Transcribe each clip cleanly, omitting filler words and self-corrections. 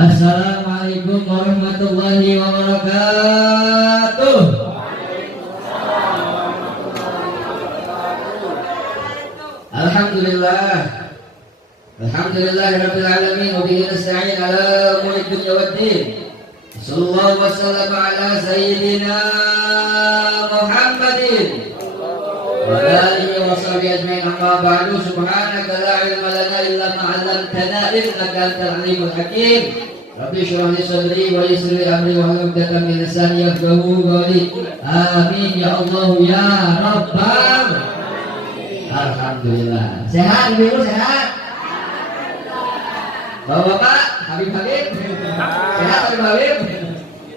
Assalamualaikum warahmatullahi wabarakatuh. Alhamdulillah. Alhamdulillahirabbil alamin wa bihi nasta'in ala umuri dunya waddin. Sallallahu wasallam ala sayyidina Muhammadin wa alihi wa sahbihi ajma'in. Amma ba'du, subhanaka la ilma lana illa ma 'allamtana innaka antal alimul hakim. Rabbi shrah li sadri wa yassir li amri wa hlul 'uqdatam min lisani yafqahu qawli. Amin ya Allah ya rabbal. Alhamdulillah. Sehat Ibu, sehat? Bapak-bapak, Habib-habib, sehat Habib-habib?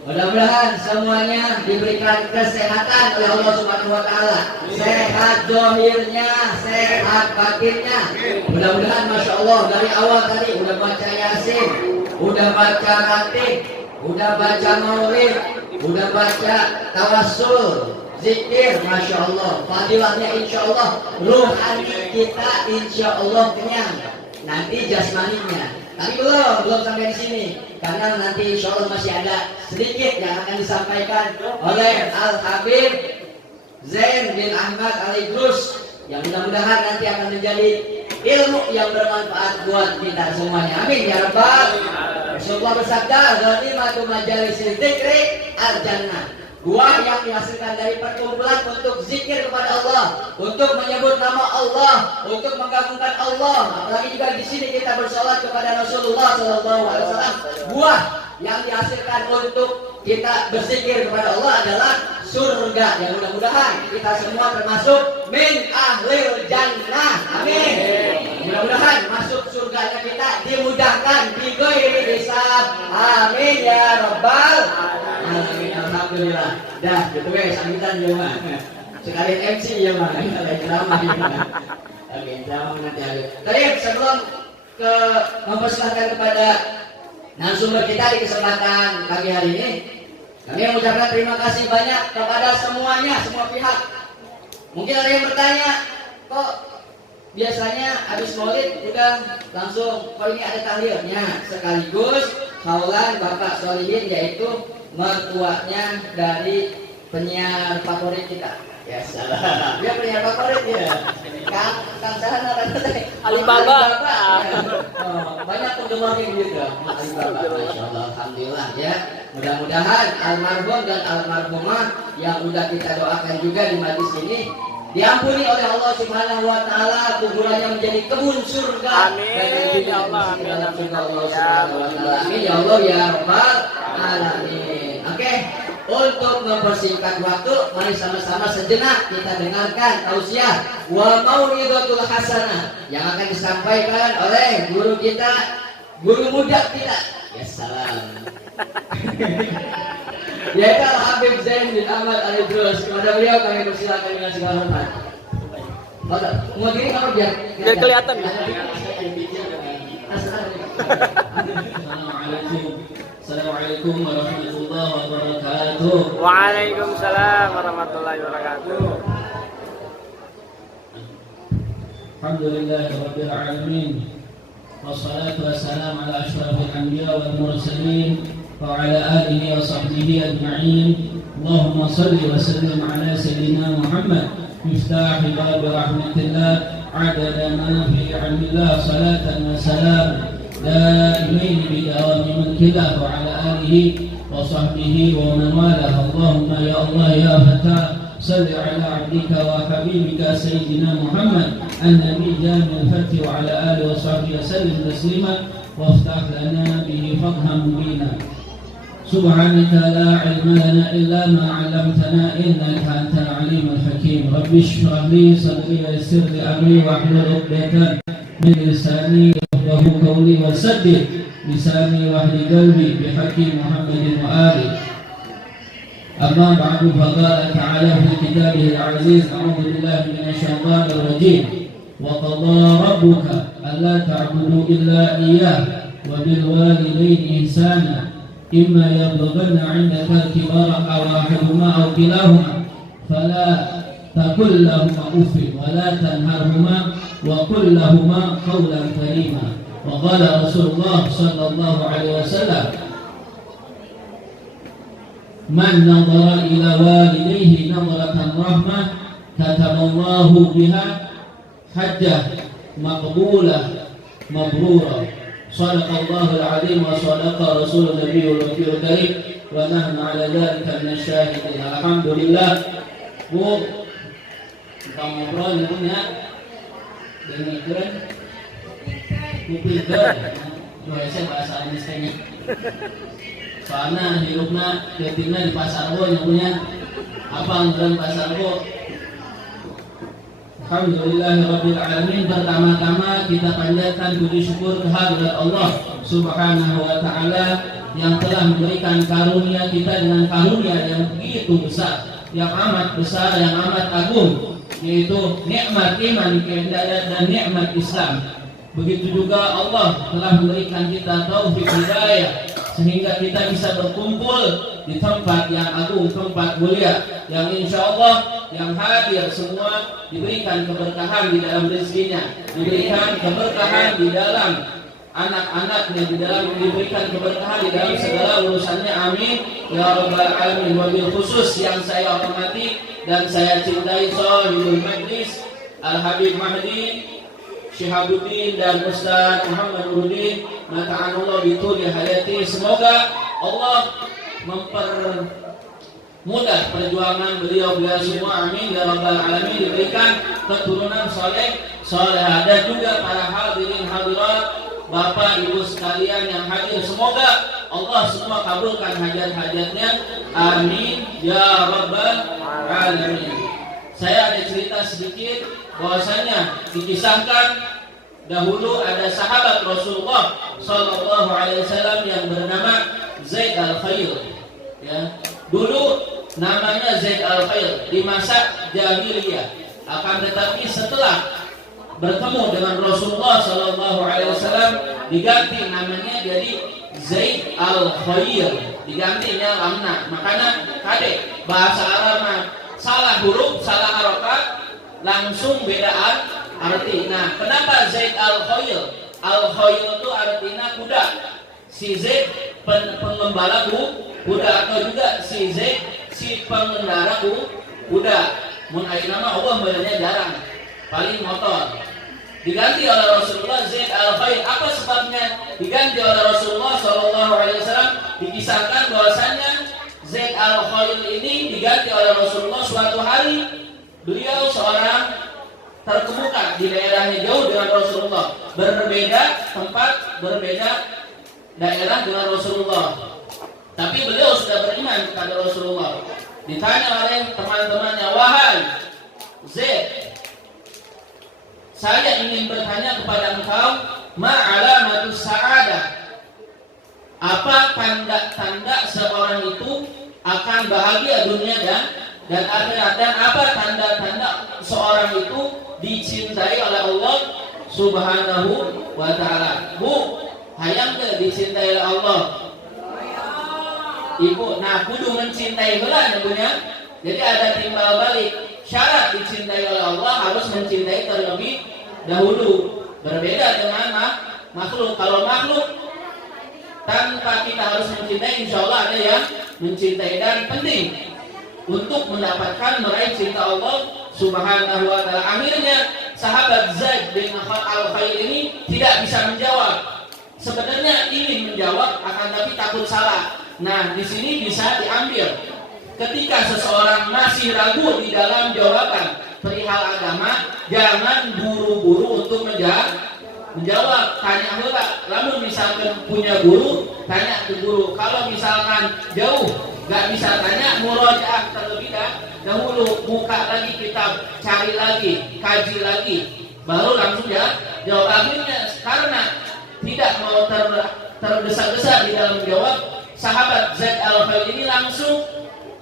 Mudah-mudahan semuanya diberikan kesehatan oleh Allah Subhanahu wa taala. Sehat zahirnya, sehat batinnya. Mudah-mudahan Masya Allah dari awal tadi udah baca Yasin, udah baca Ratib, udah baca Maulid, udah baca Tawassul, zikir, Masya Allah. Fadilahnya Insya Allah ruhani kita Insya Allah kenyang. Nanti jasmaninya. Tapi belum sampai di sini, karena nanti Insya Allah masih ada sedikit yang akan disampaikan oleh Al Habib Zain bin Ahmad Al-Idrus, yang mudah-mudahan nanti akan menjadi ilmu yang bermanfaat buat kita semuanya. Amin ya rabbal. Rasulullah bersabda, "Ghanimatu majalisil dzikri al-jannah." Buah yang dihasilkan dari perkumpulan untuk zikir kepada Allah, untuk menyebut nama Allah, untuk menggabungkan Allah. Apalagi juga di sini kita bersolat kepada Rasulullah SAW. Buah yang dihasilkan untuk kita berzikir kepada Allah adalah surga. Yang mudah-mudahan kita semua termasuk min ahlil jannah. Amin. Mudah-mudahan masuk surganya kita dimudahkan, dighairi hisab. Amin ya rabbal alamin. Alhamdulillah. Dah, gitu guys, sambutan ya mah. Sekalian MC ya mah, ada ceramah ya mah. Oke, ceramah nanti ada. Tadi sebelum mempersilahkan kepada narasumber kita di kesempatan pagi hari ini, kami mengucapkan terima kasih banyak kepada semuanya, semua pihak. Mungkin ada yang bertanya, kok biasanya habis maulid udah langsung, kok ini ada tahlilnya sekaligus haulan Bapak Solihin, yaitu mertuanya dari penyiar favorit kita. Ya salah. Dia penyiar favorit ya. Kang Sahana Alibaba. Banyak penggemarnya gitu. Alibaba. Masyaallah, alhamdulillah ya. Mudah-mudahan almarhum dan almarhumah yang udah kita doakan juga di majlis ini diampuni oleh Allah Subhanahu wa taala, kuburannya menjadi kebun surga. Amin ya Allah. Amin Allah Subhanahu wa taala. Amin ya Allah ya rabbal alamin. Oke, untuk mempersingkat waktu, mari sama-sama sejenak kita dengarkan tausiah wa mau'izatul hasanah yang akan disampaikan oleh guru kita, guru muda kita. Ya salam. Yaitu Al Habib Zain bin Ahmad Al-Idrus. Kepada beliau kami persilakan dengan segala hormat. Mau diri apa biar kelihatan. Assalamualaikum warahmatullahi wabarakatuh. Waalaikumsalam warahmatullahi wabarakatuh. Alhamdulillahirabbil alamin. Wassalatu wassalamu ala asyrafil anbiya wal mursalin wa ala alihi wa sahbihi ajma'in. Allahumma shalli wa sallim ala sayyidina Muhammad miftah bab rahmatillah adada ma fi 'ilmillah salatan wa salam دائمين بدوام ملكه وعلى آله وصحبه ومن والاه. اللهم يا الله يا فتاح صل على عبدك وحبيبك سيدنا محمد النبي جامع الفتح وعلى آله وصحبه وسلم تسليما وافتح لنا به فتحا مبينا. سبحانك لا علم لنا إلا ما علمتنا إنك أنت العليم الحكيم. رب اشرح لي صدري ويسر لي أمري واحلل عقدة من لساني يفقهوا قولي وسدد لساني واهد قلبي بحق محمد وآله. أما بعد، فقال تعالى في كتابه العزيز: أعوذ بالله من الشيطان الرجيم. وقضى ربك ألا تعبدوا إلا إياه وبالوالدين إحسانا إما يبلغن عندك الكبر أحدهما أو كلاهما فلا تقل لهما أف ولا تنهرهما وقل لهما قولا كريما. Wa qala Rasulullah sallallahu alaihi wasallam, man nadhara ila walidayhi nadratan rahmah kataballahu biha hajjah maqbulah mabrura. Sadaqallahul azim wa sadaqa rasulun nabiyul karim wa nahnu ala dzalika minasyahidin. Alhamdulillah. Bu, kita ngobrol punya dengerin kupingkeun saya bahasa Indonesia. Soalnya hidupnya ketingnya di pasar bo punya apa ngeureun pasar bo. Alhamdulillahirabbil alamin. Pertama-tama kita panjatkan puji syukur kehadirat Allah Subhanahu wa taala yang telah memberikan karunia kita dengan karunia yang begitu besar, yang amat besar, yang amat agung, yaitu nikmat iman dan nikmat Islam. Begitu juga Allah telah memberikan kita taufik hidayah sehingga kita bisa berkumpul di tempat yang agung, tempat mulia, yang insya Allah yang hadir semua diberikan keberkahan di dalam rezekinya, diberikan keberkahan di dalam anak-anaknya, diberikan keberkahan di dalam segala urusannya. Amin ya rabbal alamin. Wabil khusus yang saya hormati dan saya cintai Shahibul Majlis Al-Habib Mahdi Syihabuddin dan Ustaz Muhammad Nuruddin, mata'anullah bituli hayati. Semoga Allah mempermudah perjuangan beliau semua. Amin ya rabbal alamin. Diberikan keturunan soleh solehah dan juga para hadirin hadirat, Bapak Ibu sekalian yang hadir, semoga Allah semua kabulkan hajat-hajatnya. Amin ya rabbal alamin. Saya ada cerita sedikit bahwasanya dikisahkan dahulu ada sahabat Rasulullah sallallahu alaihi wasallam yang bernama Zaid Al-Khair. Ya, dulu namanya Zaid Al-Khair di masa jahiliyah. Akan tetapi setelah bertemu dengan Rasulullah sallallahu alaihi wasallam diganti namanya jadi Zaid Al-Khair, digantinya lamna. Makanya kadek bahasa Arab salah huruf, salah harokat, langsung bedaan arti. Nah, kenapa Zaid Al-Khair? Al-Khair itu artinya kuda. Si Zaid pengembala kuda, atau juga si Zaid si pengendara kuda. Mun ayeuna mah Allah benernya jarang, paling motor. Diganti oleh Rasulullah Zaid Al-Khair. Apa sebabnya diganti oleh Rasulullah sallallahu alaihi wasallam? Dikisahkan bahwasanya Zaid Al-Khair ini diganti oleh Rasulullah suatu hari. Beliau seorang terkemuka di daerahnya jauh dengan Rasulullah, berbeda tempat, berbeda daerah dengan Rasulullah. Tapi beliau sudah beriman kepada Rasulullah. Ditanya oleh teman-temannya, wahai Zaid, saya ingin bertanya kepada engkau, ma'alamatus sa'adah, apa tanda-tanda seorang itu akan bahagia dunia dan akhirat, dan apa tanda-tanda seorang itu dicintai oleh Allah Subhanahu wa ta'ala. Bu, hayang ke dicintai oleh Allah? Ibu, nah kudu mencintai heula punya. Jadi ada timbal balik. Syarat dicintai oleh Allah harus mencintai terlebih dahulu. Berbeda dengan makhluk. Kalau makhluk tanpa kita harus mencintai, insya Allah ada yang mencintai. Dan penting untuk mendapatkan meraih cinta Allah Subhanahu wa ta'ala. Akhirnya sahabat Zaid bin Al-Khair ini tidak bisa menjawab. Sebenarnya ingin menjawab, akan tapi takut salah. Nah, di sini bisa diambil. Ketika seseorang masih ragu di dalam jawaban perihal agama, jangan buru-buru untuk menjawab. Tanya heula. Lamun misalkan punya guru, tanya ke guru. Kalau misalkan jauh, gak bisa tanya, murojaah terlebih dahulu. Buka lagi kitab, cari lagi, kaji lagi, baru langsung jawab. Akhirnya karena tidak mau tergesa-gesa di dalam menjawab, sahabat Zaid Al-Khair ini langsung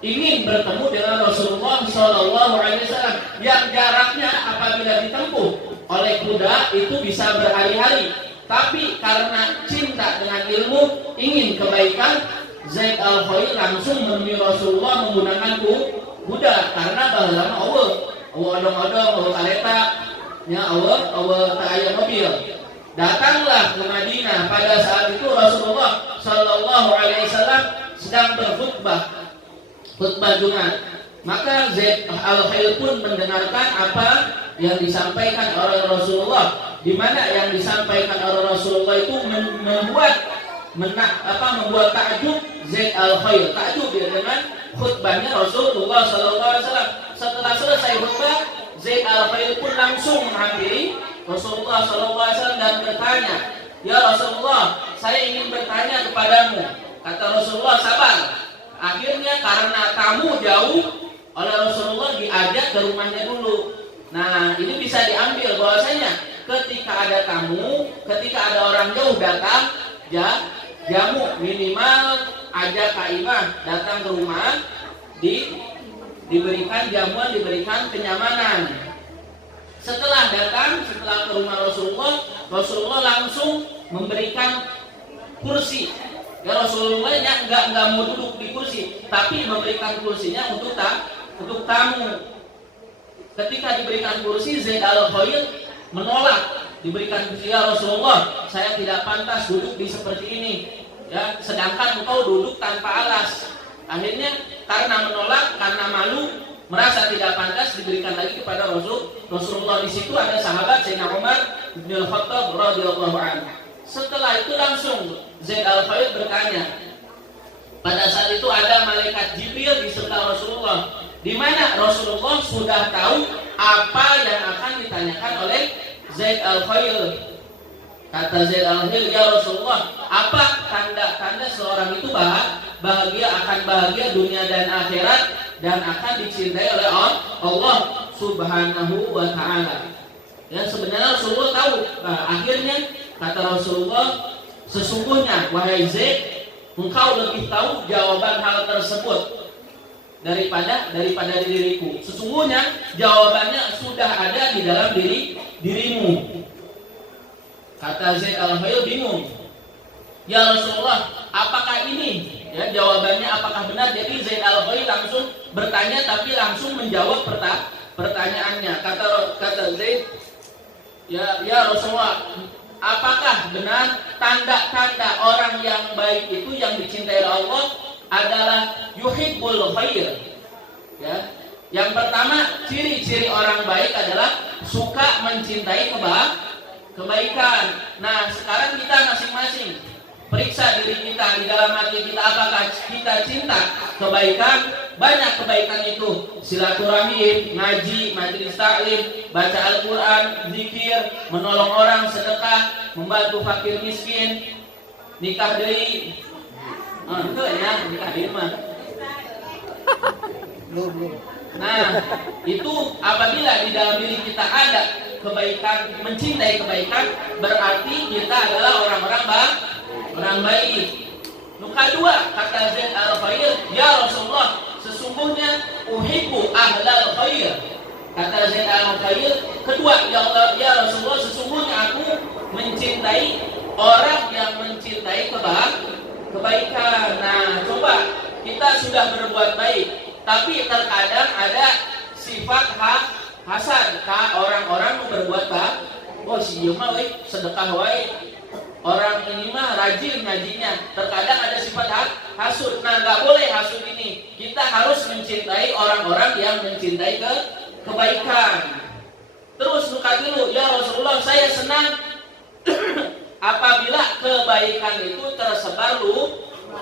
ingin bertemu dengan Rasulullah Shallallahu Alaihi Wasallam yang jaraknya apabila ditempuh oleh kuda itu bisa berhari-hari. Tapi karena cinta dengan ilmu, ingin kebaikan, Zaid Al-Khair langsung menemui Rasulullah menggunakan kuda. Karena bahwa Allah odong-odong, Allah kareta, ya Allah tak aya mobil. Datanglah ke Madinah. Pada saat itu Rasulullah Shallallahu Alaihi Wasallam sedang berkhutbah, khutbah Jumat. Maka Zaid al-Khail pun mendengarkan apa yang disampaikan oleh Rasulullah, di mana yang disampaikan oleh Rasulullah itu membuat takjub Zaid al-Khail. Takjub dia dengan khutbahnya Rasulullah Sallallahu Alaihi Wasallam. Setelah selesai khutbah, Zaid al-Khail pun langsung menghampiri Rasulullah Sallallahu Alaihi Wasallam dan bertanya, "Ya Rasulullah, saya ingin bertanya kepadamu." Kata Rasulullah, "Sabar." Akhirnya karena tamu jauh, oleh Rasulullah diajak ke rumahnya dulu. Nah, ini bisa diambil bahwasanya ketika ada tamu, ketika ada orang jauh datang, jamu minimal ajak kaimah datang ke rumah, diberikan jamuan, diberikan kenyamanan. Setelah datang, setelah ke rumah Rasulullah langsung memberikan kursi. Ya, Rasulullah nggak mau duduk di kursi, tapi memberikan kursinya untuk tamu. Ketika diberikan kursi, Zaid al-Khail menolak. Diberikan kursi, "Ya Rasulullah, saya tidak pantas duduk di seperti ini. Ya, sedangkan engkau duduk tanpa alas." Akhirnya karena menolak, karena malu, merasa tidak pantas, diberikan lagi kepada Rasulullah. Di situ ada sahabat Sayyidina Umar bin Al-Khattab radhiyallahu anhu. Setelah itu langsung Zaid al-Khail bertanya. Pada saat itu ada malaikat Jibril di sebelah Rasulullah, di mana Rasulullah sudah tahu apa yang akan ditanyakan oleh Zaid al-Khail. Kata Zaid al-Khail, "Ya Rasulullah, apa tanda-tanda seorang itu bahagia dunia dan akhirat dan akan dicintai oleh Allah Subhanahu wa taala?" Ya, sebenarnya Rasulullah tahu. Nah, akhirnya kata Rasulullah, "Sesungguhnya wahai Zaid, engkau lebih tahu jawaban hal tersebut daripada diriku. Sesungguhnya jawabannya sudah ada di dalam dirimu." Kata Zaid al-Khail bingung. "Ya Rasulullah, apakah ini?" Ya, jawabannya apakah benar? Jadi Zaid al-Khail langsung bertanya tapi langsung menjawab pertanyaannya. Kata Zaid, Ya Rasulullah, apakah benar tanda-tanda orang yang baik itu yang dicintai Allah adalah yuhibbul khair? Ya. Yang pertama, ciri-ciri orang baik adalah suka mencintai kebaikan. Nah, sekarang kita masing-masing periksa diri kita, di dalam hati kita, apakah kita cinta kebaikan? Banyak kebaikan itu, silaturahim, ngaji, majelis taklim, baca Al-Quran, zikir, menolong orang, sedekah, membantu fakir miskin, nikah deui. Itu ya, nikah deui mah. Nah, itu apabila di dalam diri kita ada kebaikan, mencintai kebaikan, berarti kita adalah orang baik. Nuka dua, kata Zaid al-Khail, "Ya Rasulullah, sesungguhnya uhibbu ahlal khair." Kata Zaid al-Khail, kedua, ya Rasulullah, sesungguhnya aku mencintai orang yang mencintai kebaikan. Nah, coba kita sudah berbuat baik, tapi terkadang ada sifat hasan, orang-orang mau berbuat si ieu mah sedekah wae. Orang ini mah rajin ngajinya, terkadang ada sifat hasud. Nah, nggak boleh hasud ini. Kita harus mencintai orang-orang yang mencintai kebaikan. Terus luka dulu, "Ya Rasulullah, saya senang apabila kebaikan itu tersebar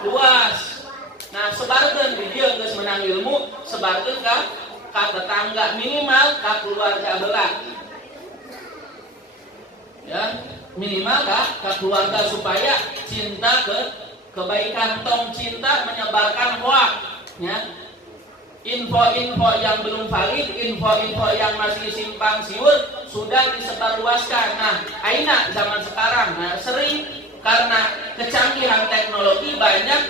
luas." Nah, sebarkan di dia geus menang ilmu, sebarkan ka tetangga, minimal ka keluarga heula. Ya, minimal ke keluarga supaya cinta kebaikan. Tong cinta menyebarkan hoak, ya. Info-info yang belum valid, info-info yang masih simpang siur sudah disebarluaskan. Nah, aina zaman sekarang, sering karena kecanggihan teknologi banyak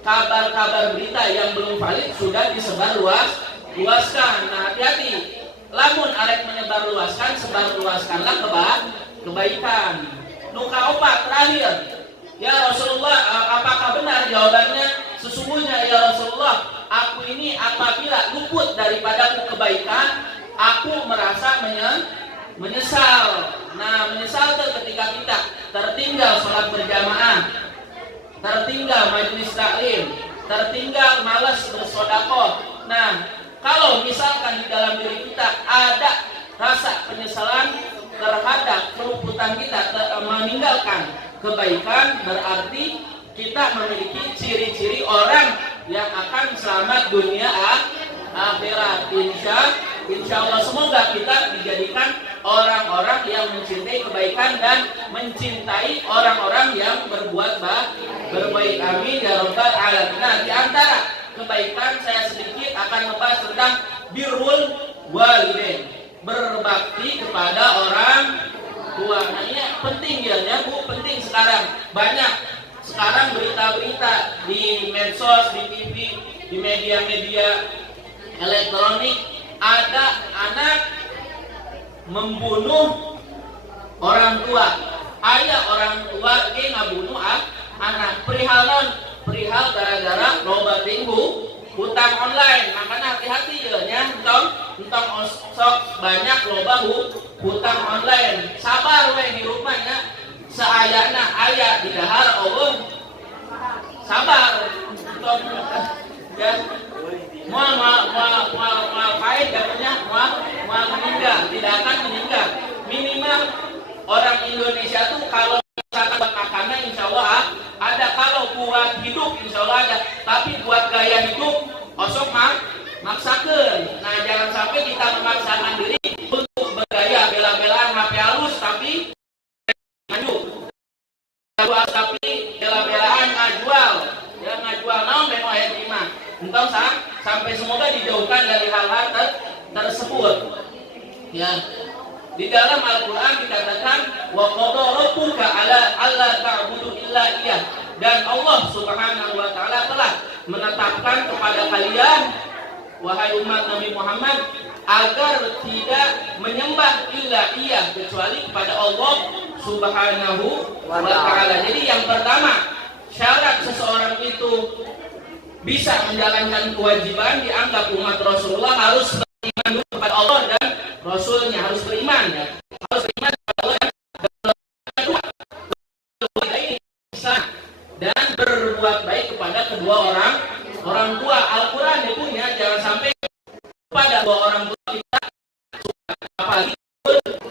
kabar-kabar berita yang belum valid sudah disebarluaskan. Nah, hati-hati. Lamun arek menyebarluaskan, sebarluaskanlah kebaikan. Nuka opat terakhir, "Ya Rasulullah, apakah benar?" Jawabannya, "Sesungguhnya ya Rasulullah, aku ini apabila luput daripada kebaikan, aku merasa menyesal. Nah, menyesal tuh ketika kita tertinggal sholat berjamaah, tertinggal majelis taklim, tertinggal malas bersedekah. Nah, kalau misalkan di dalam diri kita ada rasa penyesalan terhadap keluputan kita, meninggalkan kebaikan, berarti kita memiliki ciri-ciri orang yang akan selamat dunia akhirat. Insya Allah semoga kita dijadikan orang-orang yang mencintai kebaikan dan mencintai orang-orang yang berbuat berbaik. Amin ya rabbal alamin. Nah, di antara kebaikan saya sedikit akan membahas tentang birrul walidain, berbakti kepada orang tua. Nah, ini penting ya Bu, penting sekarang. Banyak sekarang berita-berita di medsos, di TV, di media-media elektronik, ada anak membunuh orang tua. Ayah orang tua ge ngabunuh anak. Perihal gara-gara loba tinggu hutang online. Makanya hati-hati ya entong sok banyak loba hutang online. Sabar we di rumahnya, seayana aya di dahar Allah. Sabar entong ya. Mau pahit katanya, mau meninggal, tidak akan meninggal. Minimal orang Indonesia tuh kalau misalkan buat makanan insya Allah ada, kalau buat hidup insya Allah ada, tapi buat gaya hidup osok maksakeun. Nah, jangan sampai kita memaksakan diri untuk bergaya bela-belaan HP halus tapi maju, tapi bela-belaan ngajual naon memang ayat 5. Entah sampai semoga dijauhkan dari hal-hal tersebut. Ya, di dalam Al-Quran dikatakan wa qada rabbuka alla ta'budu illa iyyah, dan Allah Subhanahu wa taala telah menetapkan kepada kalian wahai umat Nabi Muhammad agar tidak menyembah illa iyyah, kecuali kepada Allah Subhanahu wa taala. Jadi yang pertama, syarat seseorang itu bisa menjalankan kewajiban dianggap umat Rasulullah harus beriman dulu kepada Allah dan Rasulnya, harus beriman ya, harus beriman kepada Allah dan berbuat baik kepada kedua orang tua. Al-Quran ya punya, jangan sampai kepada dua orang tua kita apalagi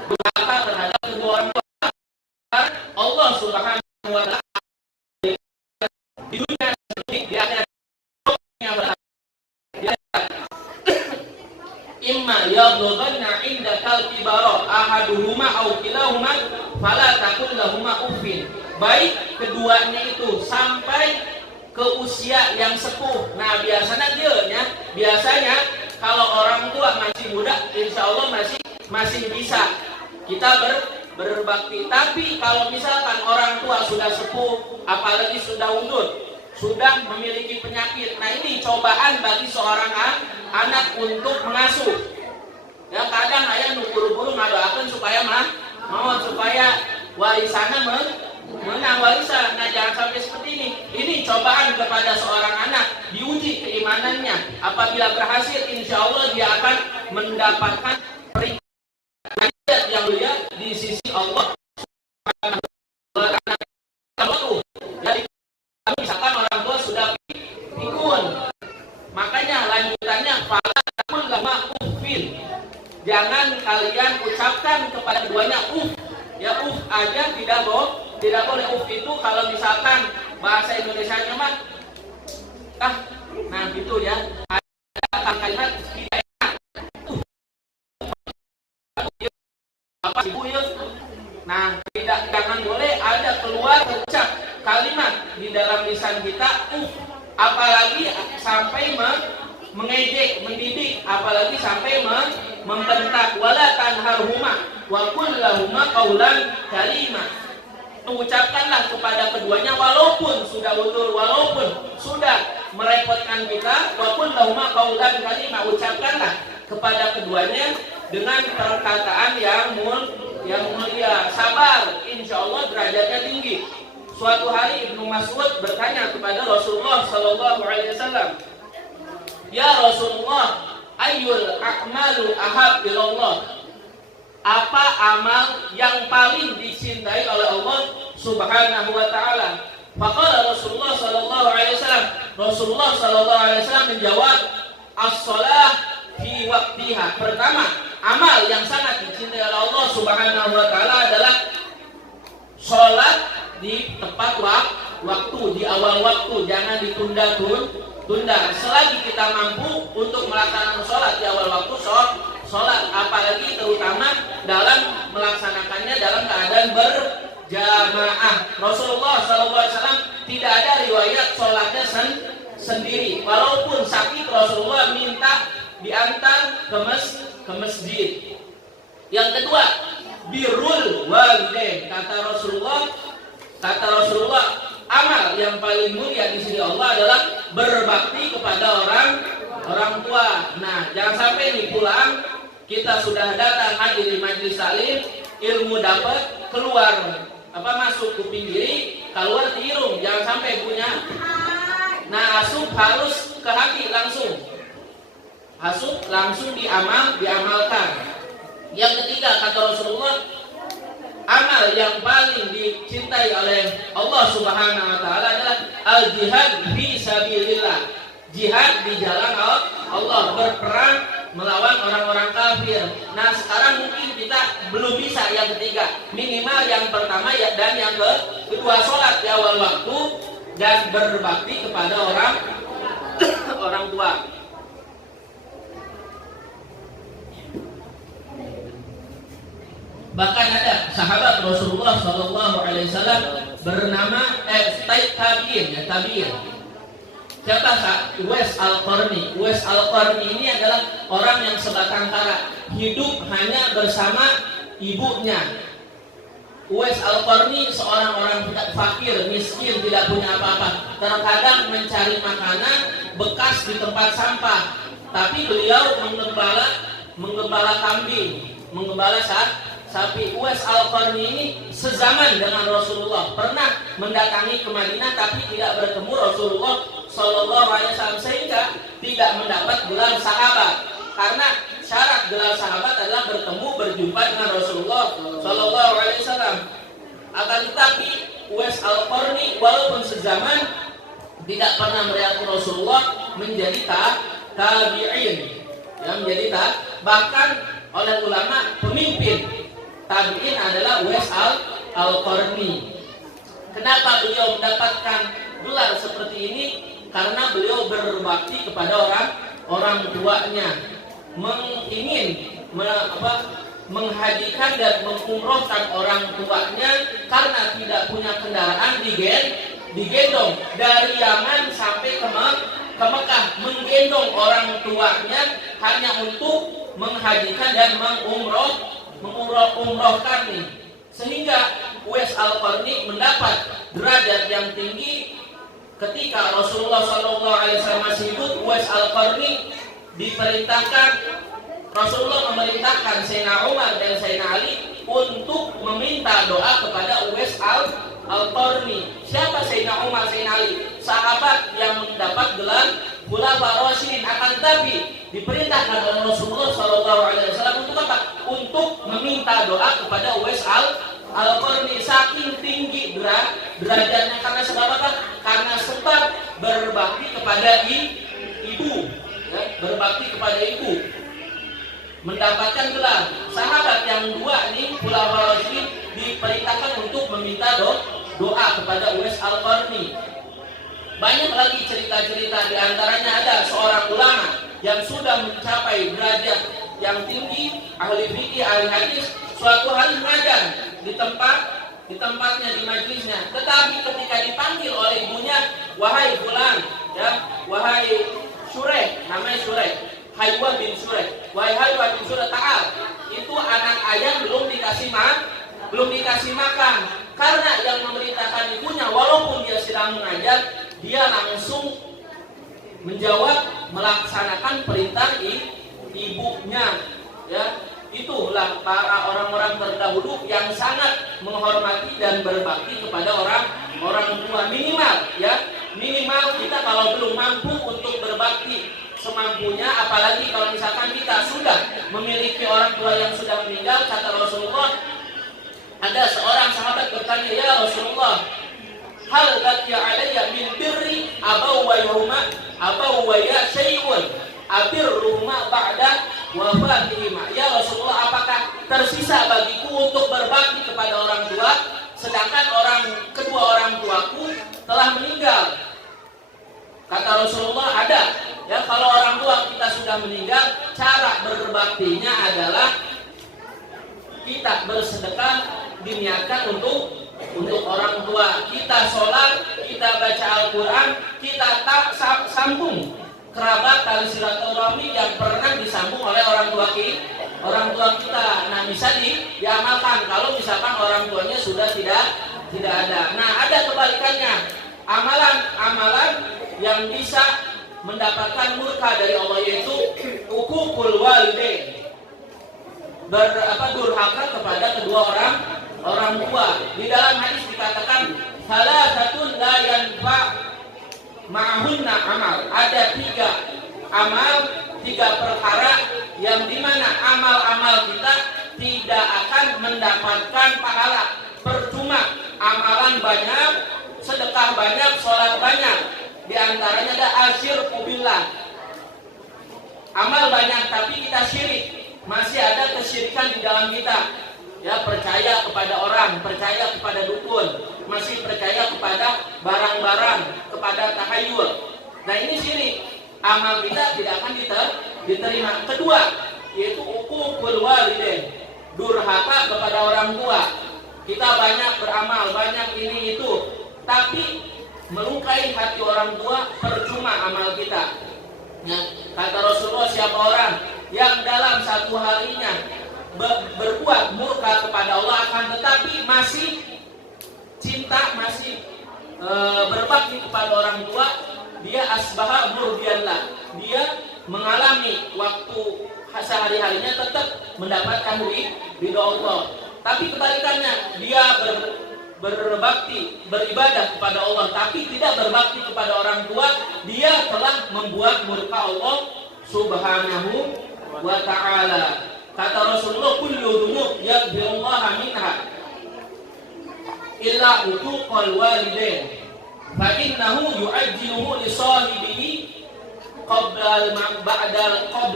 durhaka terhadap kedua orang tua. Allah Subhanahu wa taala di dunia di akhirat imma yablughanna indakal kibara ahaduhuma aw kilahuma fala taqul lahumā uffin. Baik keduanya itu sampai ke usia yang sepuh. Nah, biasanya kalau orang tua masih muda insya Allah masih bisa kita berbakti. Tapi kalau misalkan orang tua sudah sepuh, apalagi sudah undut, sudah memiliki penyakit, nah ini cobaan bagi seorang anak untuk mengasuh. Ya, kadang ayah buru-buru ngadoakeun supaya supaya warisannya menang warisan. Nah, jangan sampai seperti ini. Ini cobaan kepada seorang anak, diuji keimanannya. Apabila berhasil, insya Allah dia akan mendapatkan peringkat yang mulia di sisi Allah. Jadi misalkan orang tua sudah pikun, makanya lanjutannya fala taqul lahumā uffin. Jangan kalian ucapkan kepada keduanya ya aja, tidak boleh. Itu kalau misalkan bahasa Indonesianya mah nah gitu ya, ada kalimat tidak enak apa ibu ya. Nah, jangan boleh ada keluar ucap kalimat di dalam lisan kita apalagi sampai mengejek, mendidik, apalagi sampai membentak. Wala tanharhuma wa qul lahumā qawlan karīmā. Mengucapkanlah kepada keduanya walaupun sudah utur, walaupun sudah merepotkan kita, wa qul lahumā qawlan karīmā. Ucapkanlah kepada keduanya dengan perkataan yang mulia. Sabar, insya Allah derajatnya tinggi. Suatu hari Ibnu Mas'ud bertanya kepada Rasulullah sallallahu alaihi wasallam, "Ya Rasulullah, ayyul a'malu ahab ilallah?" apa amal yang paling dicintai oleh Allah Subhanahu wa taala. Faqala Rasulullah sallallahu alaihi wasallam, Rasulullah sallallahu alaihi wasallam menjawab, as-shalah fi waqtiha. Pertama, amal yang sangat dicintai oleh Allah Subhanahu wa taala adalah salat di tepat waktu, di awal waktu, jangan ditunda-tunda. Selagi kita mampu untuk melaksanakan salat di awal waktu, salat, apalagi terutama dalam melaksanakannya dalam keadaan berjamaah. Rasulullah SAW tidak ada riwayat salatnya sendiri. Walaupun sakit, Rasulullah minta diantar ke masjid. Yang kedua, birrul walidain. Kata Rasulullah, amal yang paling mulia di sisi Allah adalah berbakti kepada orang tua. Nah, jangan sampai nih pulang kita sudah datang hadir di majelis taklim, ilmu dapat, keluar masuk kuping kiri, keluar di hidung. Jangan sampai punya. Nah, asup harus ke hati langsung. Asup langsung diamalkan. Yang ketiga, kata Rasulullah, amal yang paling dicintai oleh Allah Subhanahu wa taala adalah al-jihad fi sabilillah. Jihad di jalan Allah, berperang melawan orang-orang kafir. Nah, sekarang mungkin kita belum bisa yang ketiga. Minimal yang pertama ya, dan yang kedua salat di awal waktu dan berbakti kepada orang tua. Bahkan ada sahabat Rasulullah Sallallahu Alaihi Wasallam bernama tabi'in. Siapa? Uwais Al-Qarni. Uwais Al-Qarni ini adalah orang yang sebatang kara, hidup hanya bersama ibunya. Uwais Al-Qarni seorang orang fakir, miskin, tidak punya apa-apa. Terkadang mencari makanan bekas di tempat sampah. Tapi beliau menggembala kambing, menggembala sapi. Uwais Al-Qarni ini sezaman dengan Rasulullah, pernah mendatangi ke Madinah tapi tidak bertemu Rasulullah Sallallahu Alaihi Wasallam, sehingga tidak mendapat gelar sahabat. Karena syarat gelar sahabat adalah berjumpa dengan Rasulullah Sallallahu Alaihi Wasallam. Akan tetapi Uwais Al-Qarni walaupun sezaman tidak pernah melihat Rasulullah, menjadi tabi'in, bahkan oleh ulama pemimpin tabi'in adalah Uwais Al-Qarni. Kenapa beliau mendapatkan gelar seperti ini? Karena beliau berbakti kepada orang tuanya, menghajikan dan mengumrohkan orang tuanya karena tidak punya kendaraan, digendong dari Yaman sampai ke Mekah, menggendong orang tuanya hanya untuk menghajikan dan mengumrohkan nih. Sehingga Uwais Al-Qarni mendapat derajat yang tinggi. Ketika Rasulullah SAW masih hidup, Uwais Al-Qarni Rasulullah memerintahkan Sayyidina Umar dan Sayyidina Ali untuk meminta doa kepada Uwais Al-Qarni. Siapa Sayyidina Umar, Sayyidina Ali? Sahabat yang mendapat gelar Khulafaur Rasyidin. Akan tetapi diperintahkan oleh Rasulullah SAW untuk apa? Untuk meminta doa kepada Uwais Al-Qarni. Saking tinggi derajatnya. Karena sebab apa? Karena sebab berbakti kepada ibu, ya, berbakti kepada ibu, mendapatkan gelar. Sahabat yang dua ini Khulafaur Rasyidin diperintahkan untuk meminta doa kepada Uwais Al-Qarni. Banyak lagi cerita-cerita, diantaranya ada seorang ulama yang sudah mencapai derajat yang tinggi, ahli fikih, ahli hadis, suatu hari mengajar di tempatnya, di majelisnya. Tetapi ketika dipanggil oleh ibunya, wahai fulan, ya, wahai Syureh, namanya Syureh, Haywah bin Syureh, wahai Haywah bin Syureh, ta'al. Itu anak ayam belum dikasih makan. Karena yang memerintahkan ibunya, walaupun dia sedang mengajar, dia langsung menjawab, melaksanakan perintah ibunya. Ya, itulah para orang-orang terdahulu yang sangat menghormati dan berbakti kepada orang tua. Minimal kita kalau belum mampu untuk berbakti semampunya, apalagi kalau misalkan kita sudah memiliki orang tua yang sudah meninggal. Kata Rasulullah, ada seorang sahabat bertanya, ya Rasulullah, hal baqiya alayya min birri abawaya syai'un abirruhuma ba'da wafatihima. Ya Rasulullah, apakah tersisa bagiku untuk berbakti kepada orang tua sedangkan kedua orang tuaku telah meninggal? Kata Rasulullah, ada. Ya, kalau orang tua kita sudah meninggal, cara berbaktinya adalah kita bersedekah diniatkan untuk orang tua. Kita sholat, kita baca Al-Quran, kita sambung kerabat tali silaturahmi yang pernah disambung oleh orang tua kita. Nah, bisa diamalkan kalau misalkan orang tuanya sudah tidak ada. Nah, ada kebalikannya, amalan yang bisa mendapatkan murka dari Allah, yaitu uququl walidain, durhaka kepada kedua orang tua. Di dalam hadis dikatakan salasatun la yanfa ma'hunna amal. Ada 3 perkara yang dimana amal-amal kita tidak akan mendapatkan pahala, percuma. Amalan banyak, sedekah banyak, sholat banyak. Di antaranya ada asyirku billah, amal banyak tapi kita syirik, masih ada kesyirikan di dalam kita. Ya, percaya kepada orang, percaya kepada dukun, masih percaya kepada barang-barang, kepada tahayul. Nah, ini syirik. Amal kita tidak akan diterima. Kedua, yaitu uququl walidain, durhaka kepada orang tua. Kita banyak beramal, banyak ini itu, tapi melukai hati orang tua, percuma amal kita. Nah, kata Rasulullah, siapa orang yang dalam satu harinya berbuat murka kepada Allah akan tetapi masih cinta, masih berbakti kepada orang tua, dia asbaha murdianlah, dia mengalami waktu sehari-harinya tetap mendapatkan ridho Allah. Tapi kebalikannya, dia berbakti, beribadah kepada Allah tapi tidak berbakti kepada orang tua, dia telah membuat murka Allah subhanahu wa ta'ala. Kata Rasulullah, kullu dzunub yaghfirullah minha illa uquqal walidain fa innahu yu'ajjiluhu li sahibihi qabla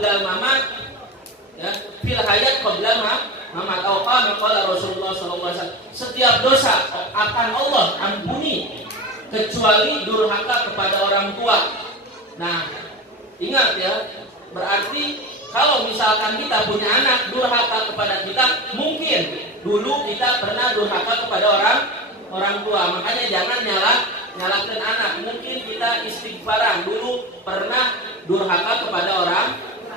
al-mamat, ya, fil hayat qabla Muhammad qala Rasulullah SAW. Setiap dosa akan Allah ampuni kecuali durhaka kepada orang tua. Nah, ingat ya, berarti kalau misalkan kita punya anak durhaka kepada kita, mungkin dulu kita pernah durhaka kepada orang tua. Makanya jangan nyalakan anak. Mungkin kita istighfaran, dulu pernah durhaka kepada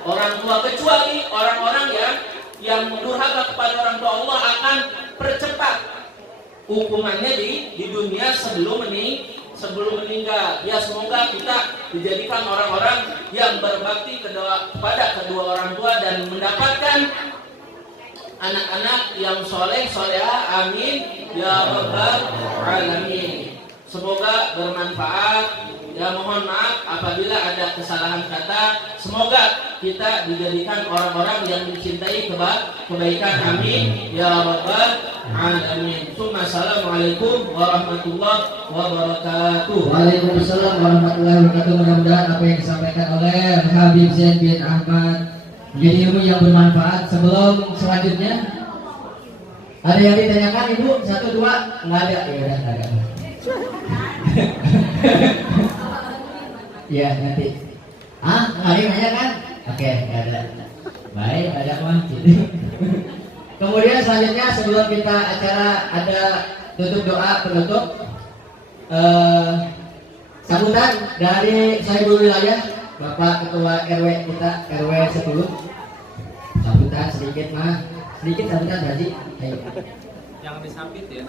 orang tua. Kecuali orang-orang yang durhaka kepada orang tua, Allah akan percepat hukumannya di dunia sebelum meninggal. Ya, semoga kita dijadikan orang-orang yang berbakti kepada kedua orang tua dan mendapatkan anak-anak yang soleh solehah. Amin ya rabbal alamin. Semoga bermanfaat. Ya, mohon maaf apabila ada kesalahan kata. Semoga kita dijadikan orang-orang yang mencintai kebaikan. Amin ya rabbal alamin. Assalamualaikum warahmatullahi wabarakatuh. Waalaikumsalam warahmatullahi wabarakatuh. Mudah-mudahan apa yang disampaikan oleh Habib Zain bin Ahmad menjadi ilmu yang bermanfaat. Sebelum selanjutnya, ada yang ditanyakan Ibu? 1, 2? Nggak ada? Ya udah, nggak ada. Ya, nanti. Nggak ada yang nanya kan? Oke, nggak ada. Baik, ada mah. Kemudian selanjutnya, sebelum kita acara ada tutup doa penutup, sambutan dari Saibul Wilayah, Bapak Ketua RW kita, RW 10. Sambutan sedikit mah, sedikit sambutan Haji. Ayo. Jangan disambit ya.